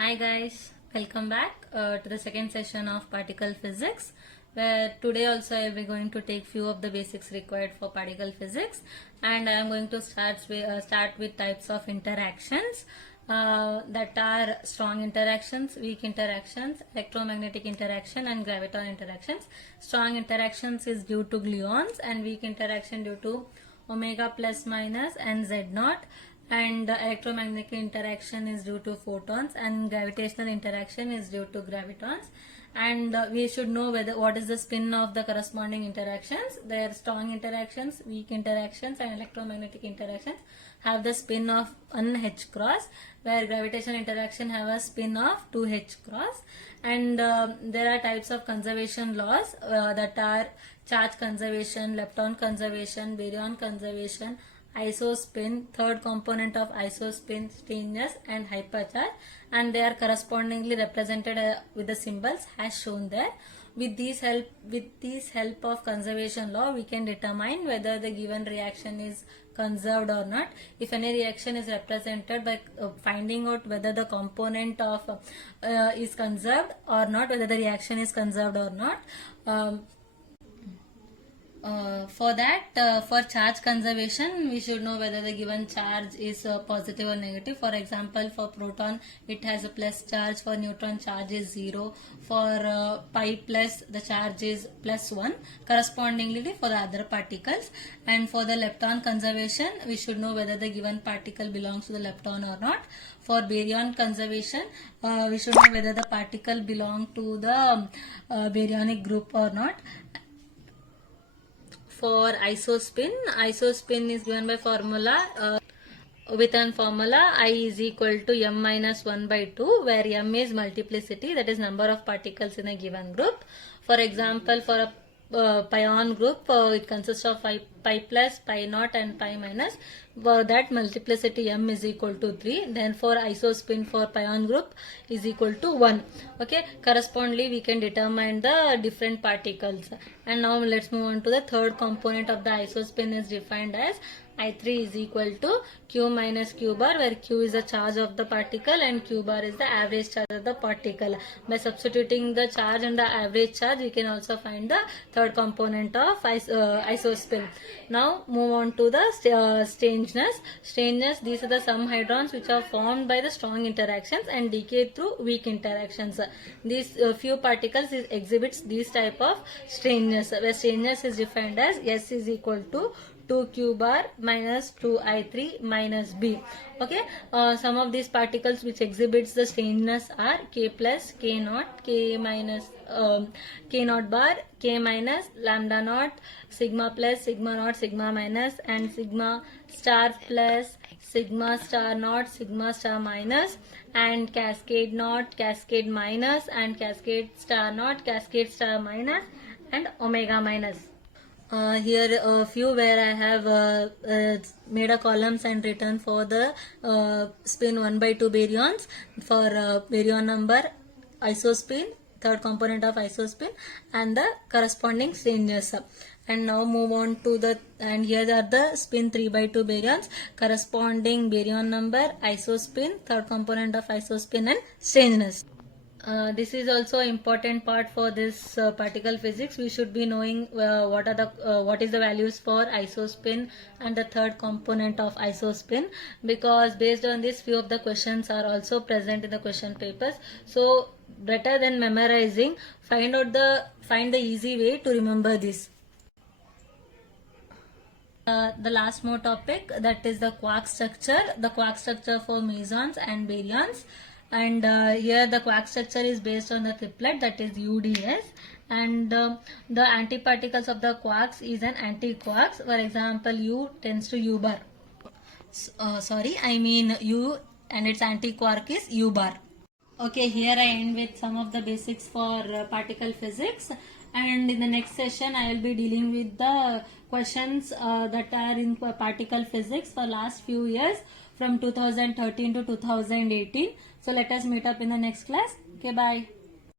Hi guys, welcome back to the second session of particle physics, where today also I will be going to take few of the basics required for particle physics, and I am going to start with types of interactions that are strong interactions, weak interactions, electromagnetic interaction and graviton interactions. Strong interactions is due to gluons and weak interaction due to omega plus minus and z naught, and electromagnetic interaction is due to photons and gravitational interaction is due to gravitons. And we should know what is the spin of the corresponding interactions. Their strong interactions, weak interactions and electromagnetic interactions have the spin of 1h cross, where gravitational interaction have a spin of 2h cross. And there are types of conservation laws that are charge conservation, lepton conservation, baryon conservation, isospin, third component of isospin, strangeness and hypercharge, and they are correspondingly represented with the symbols as shown there. With these help of conservation law, we can determine whether the given reaction is conserved or not. If any reaction is represented by finding out whether the component of is conserved or not, whether the reaction is conserved or not. For charge conservation, we should know whether the given charge is positive or negative. For example, for proton, it has a plus charge. For neutron, charge is 0. For pi plus, the charge is plus 1. Correspondingly, for the other particles. And for the lepton conservation, we should know whether the given particle belongs to the lepton or not. For baryon conservation, we should know whether the particle belongs to the baryonic group or not. For isospin is given by formula with an formula I is equal to m minus 1 by 2, where m is multiplicity, that is number of particles in a given group. For example, for a pion group, it consists of pi plus, pi naught and pi minus. For that multiplicity m is equal to 3. Then for isospin for pion group is equal to 1. Okay, correspondingly we can determine the different particles. And now let's move on to the third component of the isospin, is defined as I3 is equal to Q minus Q bar, where Q is the charge of the particle and Q bar is the average charge of the particle. By substituting the charge and the average charge, we can also find the third component of isospin. Now move on to the strangeness. Strangeness, these are the some hadrons which are formed by the strong interactions and decay through weak interactions. These few particles exhibits these type of strangeness, where strangeness is defined as S is equal to 2q bar minus 2i3 minus b. Okay, some of these particles which exhibits the strangeness are k plus, k naught, k minus, k naught bar, k minus, lambda naught, sigma plus, sigma naught, sigma minus, and sigma star plus, sigma star naught, sigma star minus, and cascade naught, cascade minus, and cascade star naught, cascade star minus, and omega minus. Here a few where I have made a columns and written for the spin 1 by 2 baryons, for baryon number, isospin, third component of isospin, and the corresponding strangeness. And now move on to the, and here are the spin 3 by 2 baryons, corresponding baryon number, isospin, third component of isospin, and strangeness. This is also an important part for this particle physics. We should be knowing what is the values for isospin and the third component of isospin, because based on this few of the questions are also present in the question papers. So better than memorizing, find the easy way to remember this. The last more topic, that is the quark structure. The quark structure for mesons and baryons. And here the quark structure is based on the triplet, that is UDS, and the antiparticles of the quarks is an antiquarks. For example, U tends to U bar. U, and its antiquark is U bar. Okay, here I end with some of the basics for particle physics, and in the next session I will be dealing with the questions that are in particle physics for last few years from 2013 to 2018. So let us meet up in the next class. Okay, bye.